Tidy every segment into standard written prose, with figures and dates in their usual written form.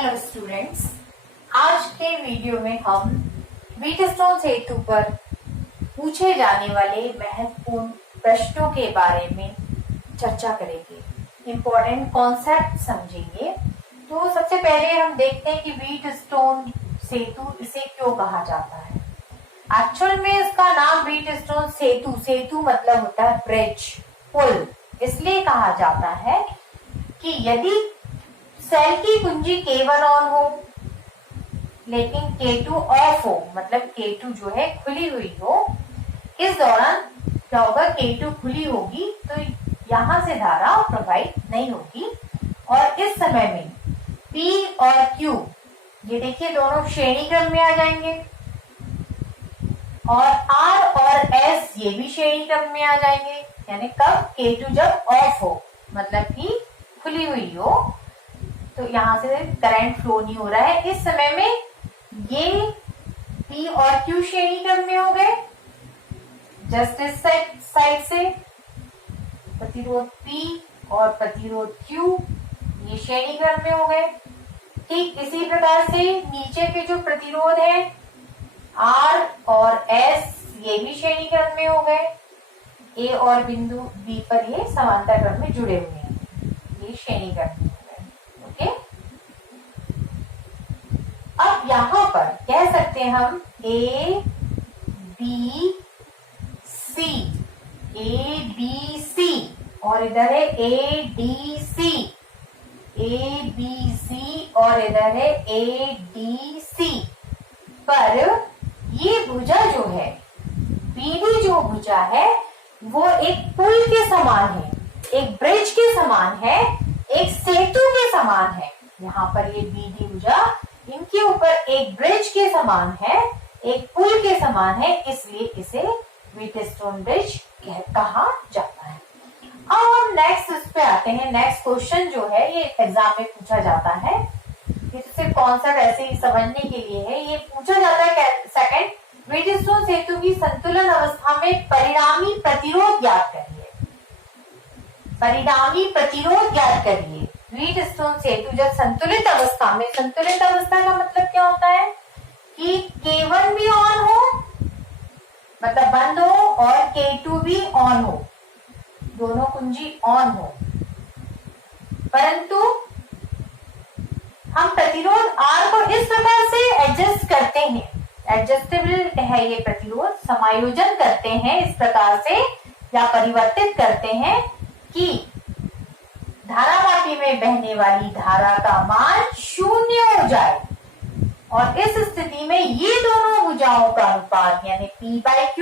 Hello students, आज के video में हम व्हीटस्टोन सेतु पर पूछे जाने वाले महत्वपूर्ण प्रश्नों के बारे में चर्चा करेंगे। इम्पोर्टेंट कॉन्सेप्ट समझेंगे। तो सबसे पहले हम देखते हैं कि व्हीटस्टोन सेतु इसे क्यों कहा जाता है। एक्चुअल में इसका नाम व्हीटस्टोन सेतु, सेतु मतलब होता है ब्रिज, पुल, इसलिए कहा जाता है कि यदि सेल की कुंजी K1 ऑन हो लेकिन K2 ऑफ हो, मतलब K2 जो है खुली हुई हो, इस दौरान क्या होगा, K2 खुली होगी तो यहां से धारा प्रवाहित नहीं होगी और इस समय में P और Q ये देखिए दोनों श्रेणी क्रम में आ जाएंगे और R और S ये भी श्रेणी क्रम में आ जाएंगे। यानी कब, K2 जब ऑफ हो, मतलब कि खुली हुई हो, तो यहां से करंट फ्लो नहीं हो रहा है। इस समय में ये P और Q श्रेणी क्रम में हो गए, जस्ट इस साइड से प्रतिरोध P और प्रतिरोध Q ये श्रेणी क्रम में हो गए। ठीक इसी प्रकार से नीचे के जो प्रतिरोध है R और S ये भी श्रेणी क्रम में हो गए। A और बिंदु B पर ये समांतर क्रम में जुड़े हुए हैं, ये श्रेणी क्रम में। अब यहां पर कह सकते हैं हम A B C और इधर है A D C और इधर है A D C। पर ये भुजा जो है BD जो भुजा है वो एक पुल के समान है, एक ब्रिज के समान है, एक सेतु के समान है। यहाँ पर ये BD भुजा इनके ऊपर एक ब्रिज के समान है, एक पुल के समान है, इसलिए इसे व्हीटस्टोन ब्रिज कहा जाता है। अब हम नेक्स्ट उस पे आते हैं। नेक्स्ट क्वेश्चन जो है ये एग्जाम में पूछा जाता है, ये सिर्फ कॉन्सेप्ट ऐसे ही समझने के लिए है। ये पूछा जाता है सेकंड, व्हीटस्टोन सेतु की संतुलन अवस्था में परिणामी प्रतिरोध ज्ञात करिए। परिणामी प्रतिरोध ज्ञात करिए। व्हीटस्टोन सेतु जब संतुलित अवस्था में, संतुलित अवस्था का मतलब क्या होता है कि K1 भी ऑन हो, मतलब बंद हो, और K2 भी ऑन हो, दोनों कुंजी ऑन हो, परंतु हम प्रतिरोध R को इस प्रकार से एडजस्ट करते हैं, एडजस्टेबल है ये प्रतिरोध, समायोजन करते हैं इस प्रकार से या परिवर्तित करते हैं कि धारामापी में बहने वाली धारा का मान 0 हो जाए। और इस स्थिति में ये दोनों भुजाओं का अनुपात यानी P/Q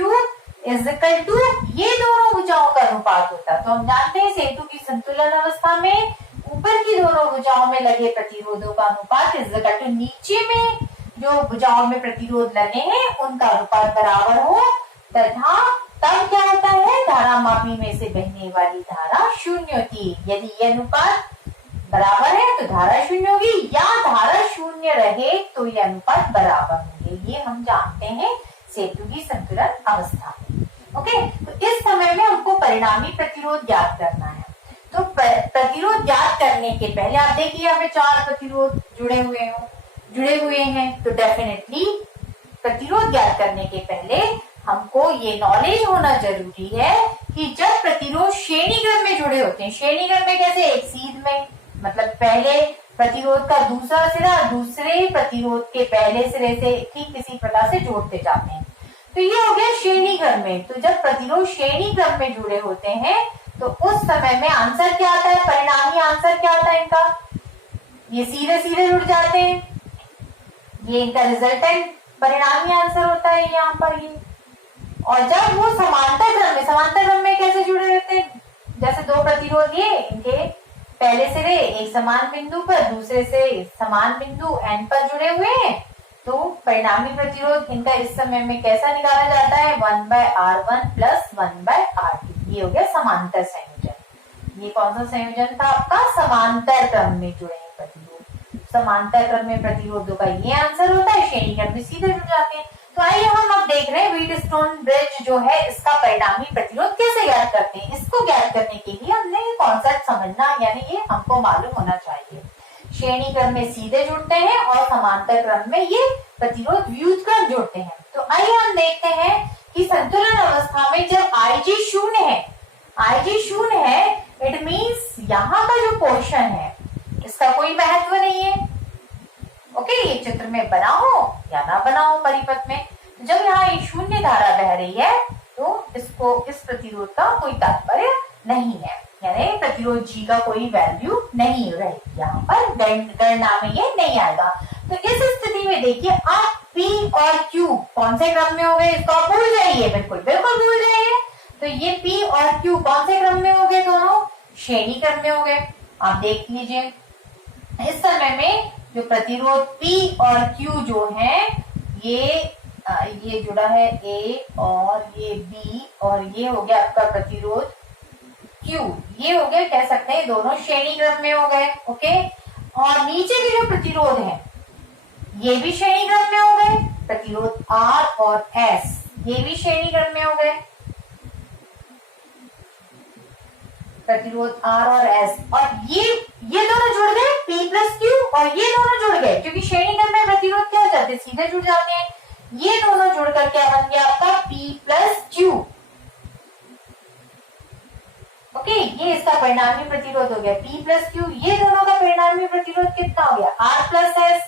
इक्वल टू ये दोनों भुजाओं का अनुपात होता है। तो हम जानते हैं सेतु की संतुलन अवस्था में ऊपर की दोनों भुजाओं में लगे प्रतिरोधों का अनुपात इक्वल टू नीचे में जो भुजाओं में प्रतिरोध लगे हैं उनका अनुपात बराबर हो, तथा तब क्या होता है, धारामापी में से बहने वाली धारा 0 होती है। यदि यह अनुपात बराबर है तो धारा 0 होगी, या धारा 0 रहे तो यह अनुपात बराबर होंगे। ये हम जानते हैं सेतु की संतुलन अवस्था में। ओके, तो इस समय में हमको परिणामी प्रतिरोध ज्ञात करना है। तो प्रतिरोध ज्ञात करने के पहले आप देखिए यहाँ पे 4 प्रतिरोध जुड़े हुए हैं, तो डेफिनेटली प्रतिरोध ज्ञात करने के पहले हमको ये नॉलेज होना जरूरी है कि जब प्रतिरोध श्रेणी क्रम में जुड़े होते हैं, श्रेणी क्रम में कैसे, एक सीध में, मतलब पहले प्रतिरोध का दूसरा सिरा दूसरे प्रतिरोध के पहले सिरे से ठीक इसी प्रकार से जोड़ते जाते हैं। तो ये हो गया श्रेणी क्रम में। तो जब प्रतिरोध श्रेणी क्रम में जुड़े होते हैं तो उस समय में आंसर क्या आता है, परिणामी आंसर क्या आता है इनका, ये सीधे सीधे जुड़ जाते हैं, ये इनका रिजल्टेंट परिणामी आंसर होता है यहाँ पर ये। और जब वो समांतर क्रम में कैसे जुड़े रहते हैं, जैसे दो प्रतिरोध ये इनके पहले सिरे एक समान बिंदु पर दूसरे से समान बिंदु N पर जुड़े हुए हैं, तो परिणामी प्रतिरोध इनका इस समय में कैसा निकाला जाता है, 1/R1 प्लस 1/R2। ये हो गया समांतर संयोजन। ये कौन सा संयोजन था आपका, समांतर क्रम में जुड़े हैं प्रतिरोध। समांतर क्रम में प्रतिरोधों का ये आंसर होता है, श्रेणी क्रम में सीधे जुड़ जाते हैं। तो आइए हम अब देख रहे हैं व्हीटस्टोन ब्रिज जो है इसका परिणामी प्रतिरोध कैसे ज्ञात करते हैं। इसको ज्ञात करने के लिए हमने ये कॉन्सेप्ट समझना, यानी ये हमको मालूम होना चाहिए श्रेणी क्रम में सीधे जुड़ते हैं और समांतर क्रम में ये प्रतिरोध व्युत्क्रम जुड़ते हैं। तो आइए हम देखते हैं कि संतुलन अवस्था में जब Ig शून्य है, Ig शून्य है, इट मीन्स यहाँ का जो पोर्शन है इसका कोई महत्व नहीं है। ओके, ये चित्र में बना हो या ना बना हो परिपथ में, जब यहाँ ये शून्य धारा बह रही है तो इसको इस प्रतिरोध का कोई तात्पर्य नहीं है, यानी प्रतिरोध G का कोई वैल्यू नहीं रहेगी, यहाँ पर गणना में ये नहीं आएगा। तो इस स्थिति में देखिए आप P और Q कौन से क्रम में हो गए, इसको आप भूल जाइए, बिल्कुल भूल जाइए। तो ये P और Q कौन से क्रम में हो गए, दोनों श्रेणी क्रम में हो गए। आप देख लीजिए इस समय में जो प्रतिरोध P और Q जो है ये जुड़ा है A और ये B और ये हो गया आपका प्रतिरोध Q, ये हो गए, कह सकते हैं दोनों श्रेणी क्रम में हो गए। ओके, और नीचे के जो प्रतिरोध है ये भी श्रेणी क्रम में हो गए, प्रतिरोध R और S ये भी श्रेणी क्रम में हो गए, प्रतिरोध R और S, और ये दोनों जुड़ गए P प्लस Q और ये दोनों जुड़ गए, क्योंकि श्रेणी क्रम में प्रतिरोध क्या हो जाते हैं, सीधे जुड़ जाते हैं। ये दोनों जुड़कर क्या बन गया आपका P प्लस Q। ओके, ये इसका परिणामी प्रतिरोध हो गया P प्लस Q, ये दोनों का परिणामी प्रतिरोध कितना हो गया R प्लस S।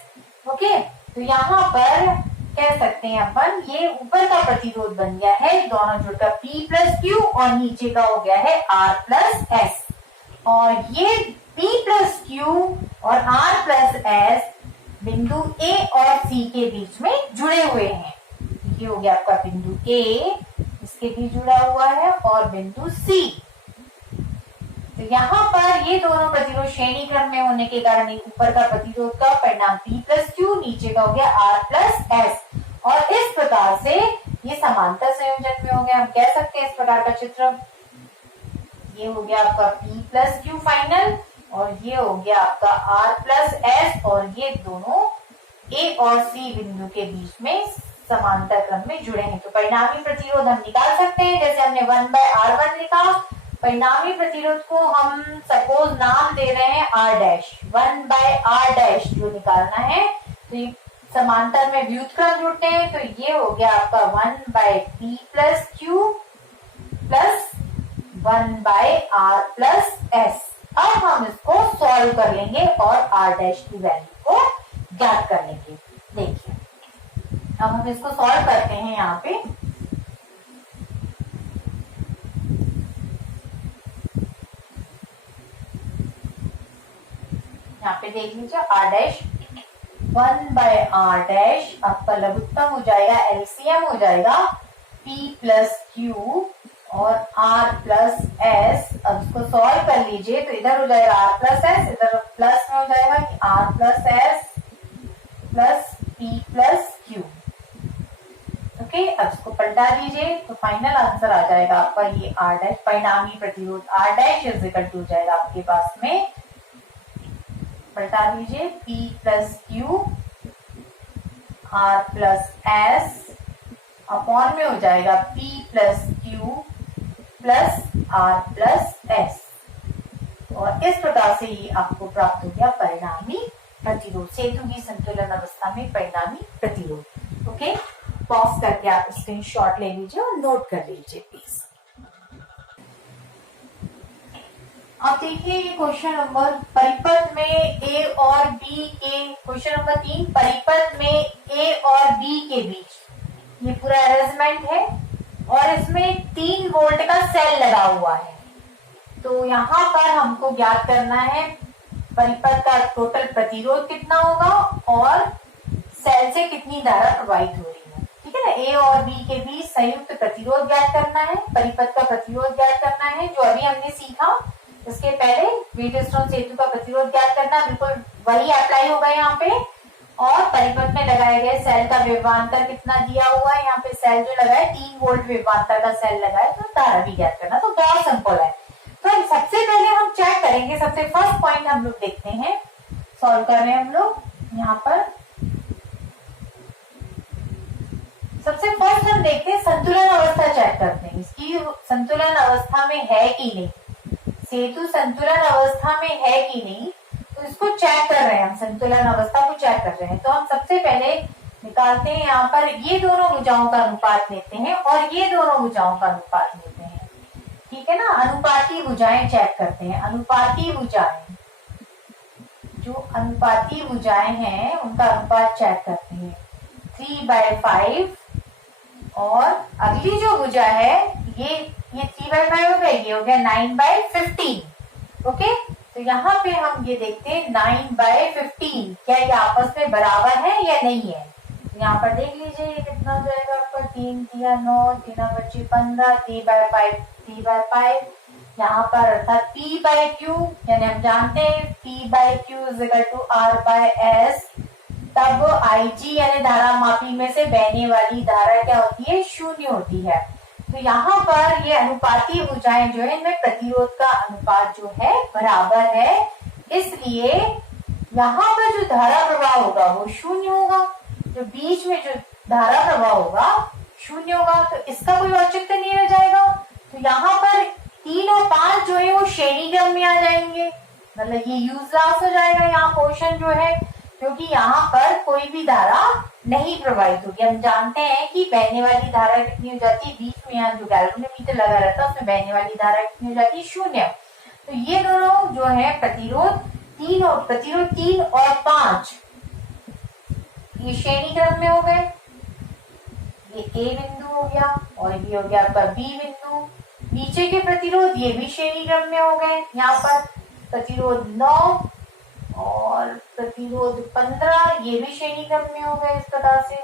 ओके, तो यहाँ पर कह सकते हैं अपन ये ऊपर का प्रतिरोध बन गया है दोनों जुड़कर P प्लस Q और नीचे का हो गया है R प्लस S, और ये P प्लस Q और R प्लस S बिंदु A और C के बीच में जुड़े हुए हैं। ये हो गया आपका बिंदु A, इसके भी जुड़ा हुआ है, और बिंदु C। तो यहाँ पर ये दोनों प्रतिरोध श्रेणी क्रम में होने के कारण ऊपर का प्रतिरोध का परिणाम P प्लस Q, नीचे का हो गया R प्लस S, और इस प्रकार से ये समांतर संयोजन में हो गया। हम कह सकते हैं इस प्रकार का चित्र, ये हो गया आपका P प्लस Q फाइनल, और ये हो गया आपका R प्लस S, और ये दोनों A और C बिंदु के बीच में समांतर क्रम में जुड़े हैं। तो परिणामी प्रतिरोध हम निकाल सकते हैं, जैसे हमने 1/R1 लिखा, परिणामी प्रतिरोध को हम सपोज नाम दे रहे हैं R डैश, 1/R डैश जो निकालना है, तो ये समांतर में व्युत्क्रम जुड़ते हैं, तो ये हो गया आपका 1/P plus Q plus 1/R plus S। अब हम इसको सॉल्व कर लेंगे और R डैश की वैल्यू को ज्ञात कर लेंगे। देखिए अब हम इसको सॉल्व करते हैं। यहाँ पे देख लीजिए R डैश 1/R डैश आपका लघुत्तम हो जाएगा, एलसीएम हो जाएगा P प्लस Q और R प्लस S। अब इसको सॉल्व कर लीजिए, तो इधर हो जाएगा R प्लस S, इधर प्लस में हो जाएगा कि R plus S plus P plus Q। Okay, अब इसको पलटा दीजिए तो फाइनल आंसर आ जाएगा आपका ये R डैश, परिणामी प्रतिरोध R dash is equal to जाएगा आपके पास में, पलटा दीजिए P plus Q R plus S upon में हो जाएगा P plus Q plus R plus S। और इस प्रकार से ये आपको प्राप्त हो गया परिणामी प्रतिरोध, सेतु की संतुलन अवस्था में परिणामी प्रतिरोध। ओके, पॉज करके आप स्क्रीनशॉट ले लीजिए और नोट कर लीजिए प्लीज। अब देखिए ये क्वेश्चन नंबर, परिपथ में A और B के, क्वेश्चन नंबर 3, परिपथ में A और B के बीच ये पूरा अरेंजमेंट है और इसमें 3 वोल्ट का सेल लगा हुआ है। तो यहाँ पर हमको ज्ञात करना है परिपथ का टोटल प्रतिरोध कितना होगा और सेल से कितनी धारा प्रवाहित हो रही है। ठीक है ना, A और B के बीच संयुक्त प्रतिरोध ज्ञात करना है, परिपथ का प्रतिरोध ज्ञात करना है, जो अभी हमने सीखा। इसके पहले व्हीटस्टोन सेतु का प्रतिरोध ज्ञात करना, बिल्कुल वही अप्लाई होगा यहाँ पे। और परिपथ में लगाए गए सेल का विभवांतर कितना दिया हुआ है, यहाँ पे सेल जो लगा है 3 वोल्ट विभवांतर का सेल लगा है, तो धारा भी ज्ञात करना। तो बहुत सिंपल है। तो सबसे पहले हम चेक करेंगे, सबसे फर्स्ट पॉइंट हम लोग देखते हैं, सॉल्व कर रहे हैं हम लोग यहाँ पर। सबसे फर्स्ट हम देखते हैं संतुलन अवस्था चेक करते हैं, इसकी संतुलन अवस्था में है कि नहीं, सेतु संतुलन अवस्था में है कि नहीं। तो इसको चेक कर रहे हैं, हम संतुलन अवस्था को चेक कर रहे हैं। तो हम सबसे पहले निकालते हैं, यहाँ पर ये दोनों भुजाओं का अनुपात लेते हैं और ये दोनों भुजाओं का अनुपात लेते हैं, ठीक है ना। अनुपाती भुजाएं चेक करते हैं। अनुपाती भुजाएं, जो अनुपाती भुजाएं हैं उनका अनुपात चेक करते हैं। 3/5 और अगली जो भुजा है ये 3/5 हो गया, ये हो गया 9/15। ओके, तो यहाँ पे हम ये देखते हैं 9/15 क्या ये आपस में बराबर है या नहीं है। तो यहाँ पर देख लीजिए ये कितना हो जाएगा आपका, 3 3 9, 3 बच्चे 15, 3/5 यहाँ पर अर्थात P/Q, यानी हम जानते हैं P/Q = R/S। तब IG यानी धारा मापी में से बहने वाली धारा क्या होती है, 0 होती है। तो यहाँ पर ये अनुपाती भुजाएं जो है इनमें प्रतिरोध का अनुपात जो है बराबर है, इसलिए यहाँ पर जो धारा प्रवाह होगा वो 0 होगा, जो बीच में जो धारा प्रवाह होगा 0 होगा, तो इसका कोई औचित्य नहीं रह जाएगा। तो यहाँ पर 3 और 5 जो है वो श्रेणी क्रम में आ जाएंगे, मतलब ये यूजलेस हो जाएगा यहाँ पोर्शन जो है, क्योंकि यहाँ पर कोई भी धारा नहीं प्रवाहित होगी। हम जानते हैं कि बहने वाली धारा कितनी हो जाती है, बीच में यहाँ जो गैल्वेनोमीटर लगा रहता है उसमें बहने वाली धारा कितनी हो जाती है, 0। तो ये दोनों जो है प्रतिरोध 3 और 5 ये श्रेणी क्रम में हो गए। ये A बिंदु हो गया और ये हो गया आपका B बिंदु। नीचे के प्रतिरोध ये भी श्रेणी क्रम में हो गए, यहाँ पर प्रतिरोध 9 और प्रतिरोध 15 ये भी श्रेणी क्रम में हो गए इस प्रकार से,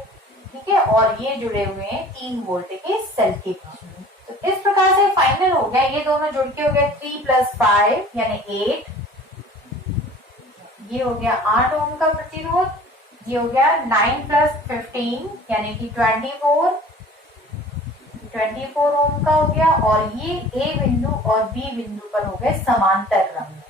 ठीक है। और ये जुड़े हुए हैं 3 वोल्ट के सेल के बीच में। तो इस प्रकार से फाइनल हो गया, ये दोनों जुड़ के हो गए 3 + 5 यानी 8, ये हो गया 8 ओम का प्रतिरोध, ये हो गया 9 + 15 यानी कि 24 ओम का हो गया, और ये A बिंदु और B बिंदु पर हो गए समांतर क्रम में।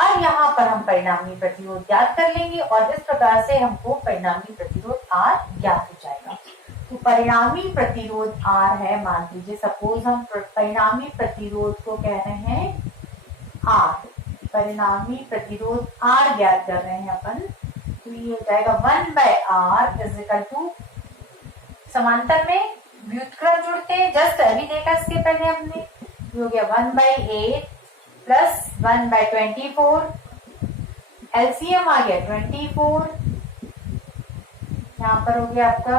अब यहाँ पर हम परिणामी प्रतिरोध ज्ञात कर लेंगे और इस प्रकार से हमको परिणामी प्रतिरोध R ज्ञात हो जाएगा। तो परिणामी प्रतिरोध R है, मान लीजिए सपोज हम परिणामी प्रतिरोध को कह रहे हैं R, परिणामी प्रतिरोध R ज्ञात कर रहे हैं अपन। तो ये हो जाएगा 1/R = समांतर में व्युत्क्रम जुड़ते हैं, जस्ट अभी देखा इसके पहले हमने, ये हो गया 1/8 + 1/24, एलसीएम आ गया 24, यहाँ पर हो गया आपका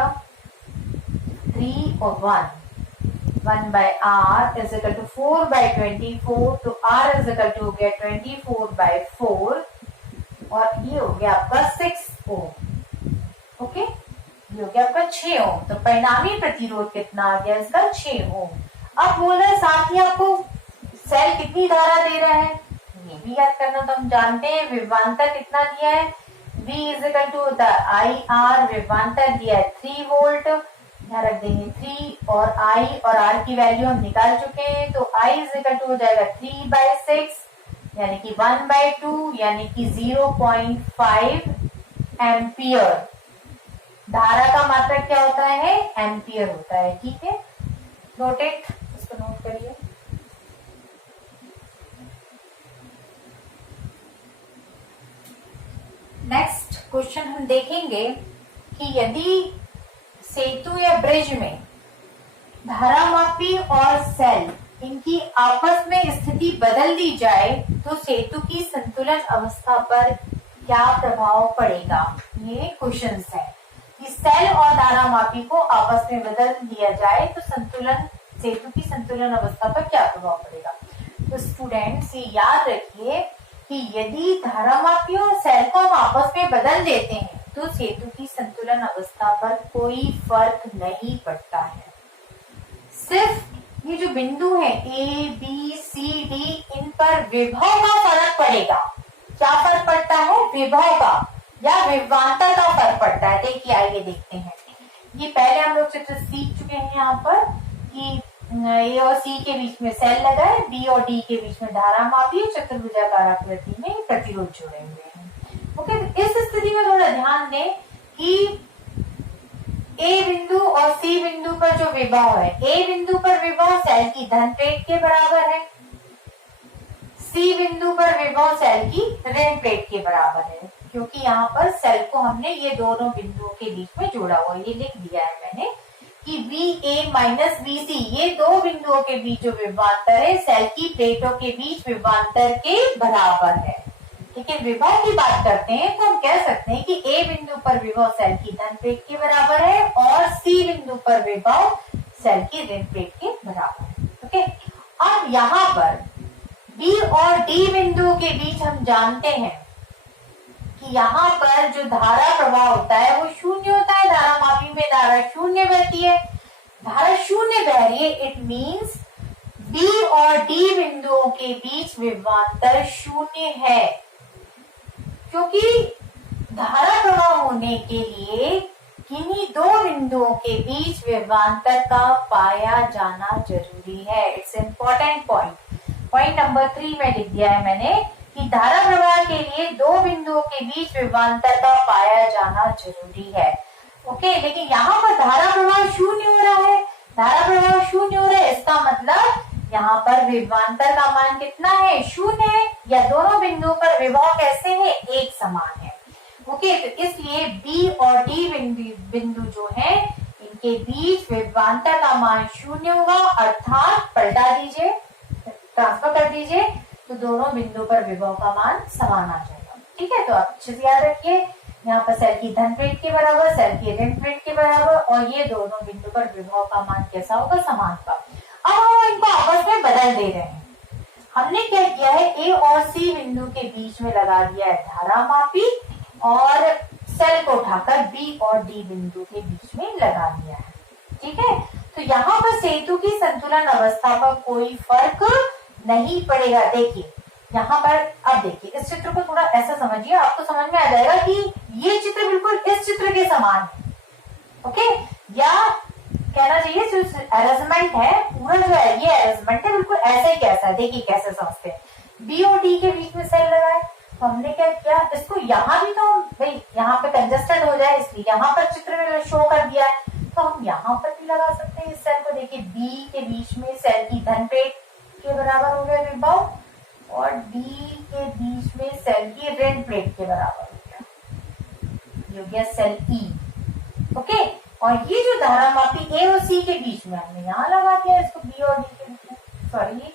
3 और 1, 1/R = 4/24, तो R = हो गया 24/4 और ये हो गया आपका 6 ओम। ओके, ये हो गया आपका 6 ओम। तो परिणामी प्रतिरोध कितना आ गया इसका, 6 ओम। अब बोल रहे साथ ही आपको सेल कितनी धारा दे रहा है ये भी याद करना। तो हम जानते हैं विभवांतर कितना दिया है, V = IR, विभवांतर दिया है 3 वोल्ट, यहाँ रख देंगे 3 और I और R की वैल्यू हम निकाल चुके हैं। तो I = हो जाएगा 3/6 यानी कि 1/2 यानी कि 0.5 एम्पियर। धारा का मात्रक क्या होता है, एम्पियर होता है, ठीक है। नोटेड, इसको नोट करिए। नेक्स्ट क्वेश्चन हम देखेंगे कि यदि सेतु या ब्रिज में धारामापी और सेल इनकी आपस में स्थिति बदल दी जाए तो सेतु की संतुलन अवस्था पर क्या प्रभाव पड़ेगा। ये क्वेश्चंस है कि सेल और धारामापी को आपस में बदल दिया जाए तो सेतु की संतुलन अवस्था पर क्या प्रभाव पड़ेगा। तो स्टूडेंट्स ये याद रखिए कि यदि धारामापी और सेल को हम आपस में बदल देते हैं तो सेतु की संतुलन अवस्था पर कोई फर्क नहीं पड़ता है। सिर्फ ये जो बिंदु है A, B, C, D, इन पर विभव का फर्क पड़ेगा। क्या फर्क पड़ता है, विभव का या विभवांतर का फर्क पड़ता है। देखिए आइए देखते हैं। ये पहले हम लोग चित्र सीख चुके हैं यहाँ पर कि A और C के बीच में सेल लगा है, B और D के बीच में धारामापी और चतुर्भुजाकार आकृति में प्रतिरोध जुड़े हुए हैं। ओके, तो इस स्थिति में थोड़ा ध्यान दें कि A बिंदु और C बिंदु पर जो विभव है, A बिंदु पर विभव सेल की धन प्लेट के बराबर है, C सी बिंदु पर विभव सेल की ऋण प्लेट के बराबर है, क्योंकि यहाँ पर सेल को हमने ये दोनों बिंदुओं के बीच में जोड़ा हुआ, ये लिख दिया है मैंने कि VA माइनस VC ये दो बिंदुओं के बीच जो विभवांतर है सेल की प्लेटों के बीच विभवांतर के बराबर है। लेकिन विभव की बात करते हैं तो हम कह सकते हैं कि A बिंदु पर विभव सेल की धन प्लेट के बराबर है और C बिंदु पर विभव सेल की ऋण प्लेट के बराबर है। ओके, अब यहाँ पर B और D बिंदुओं के बीच हम जानते हैं कि यहाँ पर जो धारा प्रवाह होता है वो शून्य होता है, धारा मापी में धारा शून्य बहती है, धारा शून्य बह रही है, इट मीन्स B और D बिंदुओं के बीच विभवांतर शून्य है, क्योंकि धारा प्रवाह होने के लिए किन्हीं दो बिंदुओं के बीच विभवांतर का पाया जाना जरूरी है। इट्स इंपॉर्टेंट पॉइंट नंबर 3 में लिख दिया है मैंने कि धारा प्रवाह के लिए दो बिंदुओं के बीच विभवांतर का पाया जाना जरूरी है। ओके, लेकिन यहाँ पर धारा प्रवाह शून्य हो रहा है, धारा प्रवाह शून्य हो रहा है, इसका मतलब यहाँ पर विभवांतर का मान कितना है, शून्य है, या दोनों बिंदुओं पर विभव कैसे है, एक समान है। ओके, तो इसलिए B और D बिंदु जो है इनके बीच विभवांतर का मान शून्य होगा, अर्थात पलटा दीजिए, ट्रांसफर कर दीजिए तो दोनों बिंदु पर विभव का मान समान आ जाएगा। ठीक है, तो आप अच्छे से याद रखिए, यहाँ पर सेल की धन प्लेट के बराबर, सेल की ऋण प्लेट के बराबर, और ये दोनों बिंदु पर विभव का मान कैसा होगा, समान होगा। अब हम इनको आपस में बदल दे रहे हैं। हमने क्या किया है, A और C बिंदु के बीच में लगा दिया है धारा मापी और सेल को उठाकर B और D बिंदु के बीच में लगा दिया है। ठीक है, तो यहाँ पर सेतु की संतुलन अवस्था पर कोई फर्क नहीं पड़ेगा। देखिए यहाँ पर, अब देखिए इस चित्र को थोड़ा ऐसा समझिए, आपको समझ में आ जाएगा कि ये चित्र बिल्कुल इस चित्र के समान है। ओके, या कहना चाहिए जो अरेंजमेंट है पूरा जो है, ये अरेंजमेंट है बिल्कुल ऐसा ही कैसा है। देखिए कैसे समझते हैं, B और D के बीच में सेल लगाए, तो हमने क्या किया, इसको यहाँ भी तो भाई यहाँ पे कंजेस्टेड हो जाए इसलिए यहाँ पर चित्र में शो कर दिया है, तो हम यहाँ पर भी लगा सकते हैं इस सेल को। देखिए B के बीच में सेल की धन प्लेट के बराबर हो गया विभव, और D के बीच में सेल की ऋण प्लेट के बराबर हो गया, ये हो गया सेल E। ओके, और ये जो धारा मापी A और C के बीच में हमने यहाँ लगा दिया इसको, B और D के बीच में, सॉरी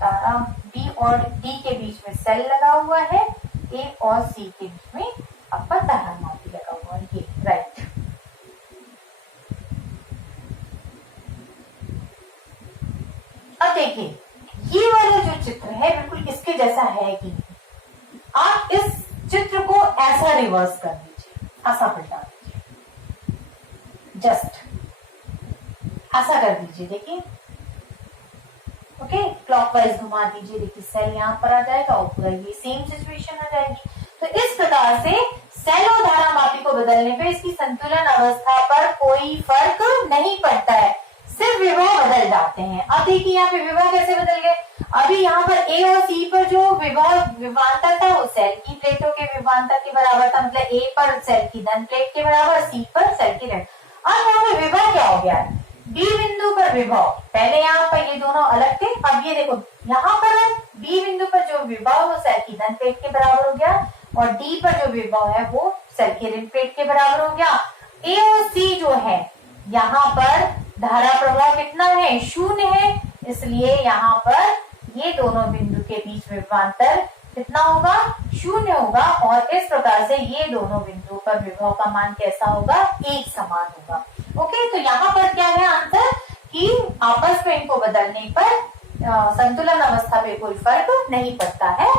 धारा B और D के बीच में सेल लगा हुआ है, A और C के बीच में आपका धारा मापी लगा हुआ है, ये राइट। अब देखिए ये वाला जो चित्र है बिल्कुल इसके जैसा है कि नहीं। आप इस चित्र को ऐसा रिवर्स कर दीजिए, ऐसा पलटा दीजिए, जस्ट ऐसा कर दीजिए। देखिए ओके, क्लॉकवाइज घुमा दीजिए, देखिए सेल यहाँ पर आ जाएगा और पूरा ये सेम सिचुएशन आ जाएगी। तो इस प्रकार से सेल और धारा मापी को बदलने पे इसकी संतुलन अवस्था पर कोई फर्क नहीं पड़ता है, सिर्फ विभव बदल जाते हैं। अब देखिए यहाँ पे विभव कैसे बदल गए, अभी यहाँ पर A और C पर जो विभवांतर था वो सेल की प्लेटों के विभवांतर के बराबर था, मतलब A पर सेल की धन प्लेट के बराबर, C पर सेल की ऋण। अब यहाँ पे विभव क्या हो गया है, B बिंदु पर विभव, पहले यहाँ पर ये दोनों अलग थे, अब ये देखो यहाँ पर B बिंदु पर जो विभव वो सेल की धन प्लेट के बराबर हो गया, और D पर जो विभव है वो सेल की ऋण प्लेट के बराबर हो गया। A और C जो है यहाँ पर धारा प्रवाह कितना है, शून्य है, इसलिए यहाँ पर ये दोनों बिंदु के बीच विभवांतर कितना होगा, शून्य होगा, और इस प्रकार से ये दोनों बिंदुओं पर विभव का मान कैसा होगा, एक समान होगा। ओके, तो यहाँ पर क्या है आंसर कि आपस में इनको बदलने पर संतुलन अवस्था पे कोई फर्क नहीं पड़ता है,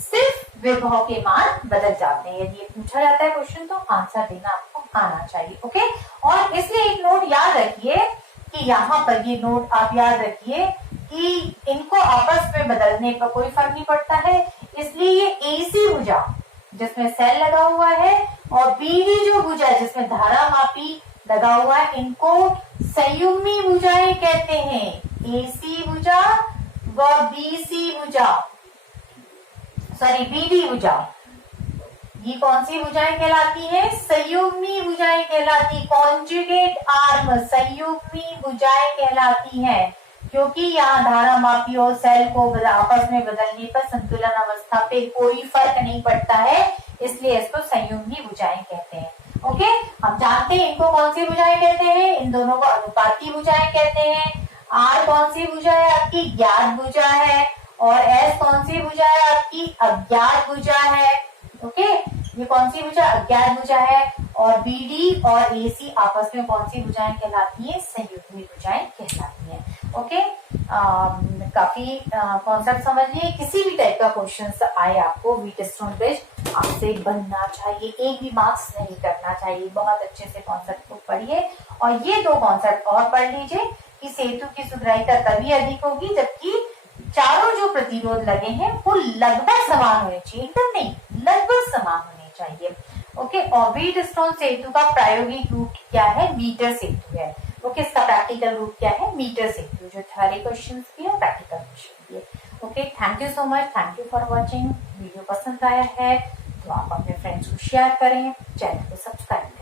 सिर्फ विभव के मान बदल जाते हैं। यदि ये पूछा जाता है क्वेश्चन तो आंसर देना आपको आना चाहिए। ओके, और इसलिए एक नोट याद रखिए कि यहाँ पर ये नोट आप याद रखिए कि इनको आपस में बदलने पर कोई फर्क नहीं पड़ता है, इसलिए ये AC भुजा जिसमें सेल लगा हुआ है और BD जो भुजा है जिसमें धारा मापी लगा हुआ है, इनको संयुग्मी भुजाएं कहते हैं। AC भुजा व BC भुजा, सॉरी BD भुजा, ये कौन सी भुजाएं कहलाती हैं, संयुग्मी भुजाएं कहलाती, कॉन्जुगेट आर्म संयुग्मी भुजाएं कहलाती हैं। क्योंकि यहाँ धारामापी और सेल को आपस में बदलने पर संतुलन अवस्था पे कोई फर्क नहीं पड़ता है, इसलिए इसको संयुग्मी भुजाएं कहते हैं। ओके, हम जानते हैं इनको कौन सी भुजाएं कहते हैं, इन दोनों को अनुपाती भुजाएं कहते हैं। आर कौन सी भुजा है आपकी, ज्ञात भुजा है, और एस कौन सी भुजा है आपकी, अज्ञात भुजा है। ओके, ये कौन सी भुजा, अज्ञात भुजा है। और बीडी और एसी आपस में कौन सी भुजाएं कहलाती है, संयुग्मी भुजाएं कहलाती हैं। ओके, काफी कॉन्सेप्ट समझ लिए। किसी भी टाइप का क्वेश्चन आए आपको व्हीटस्टोन ब्रिज आपसे बनना चाहिए, एक भी मार्क्स नहीं करना चाहिए। बहुत अच्छे से कॉन्सेप्ट को पढ़िए और ये दो कॉन्सेप्ट और पढ़ लीजिए कि सेतु की सुदृढ़ता तभी अधिक होगी जबकि चारों जो प्रतिरोध लगे हैं वो लगभग समान होने चाहिए, एकदम नहीं, लगभग समान होने चाहिए। ओके, और व्हीटस्टोन सेतु का प्रायोगिक रूप क्या है, मीटर सेतु है। ओके, इसका प्रैक्टिकल रूप क्या है, मीटर सेतु, जो थ्योरी क्वेश्चंस भी है प्रैक्टिकल क्वेश्चन भी है। Okay, thank you so much, thank you for watching. Video पसंद आया है तो आप अपने फ्रेंड्स को शेयर करें, चैनल को सब्सक्राइब करें।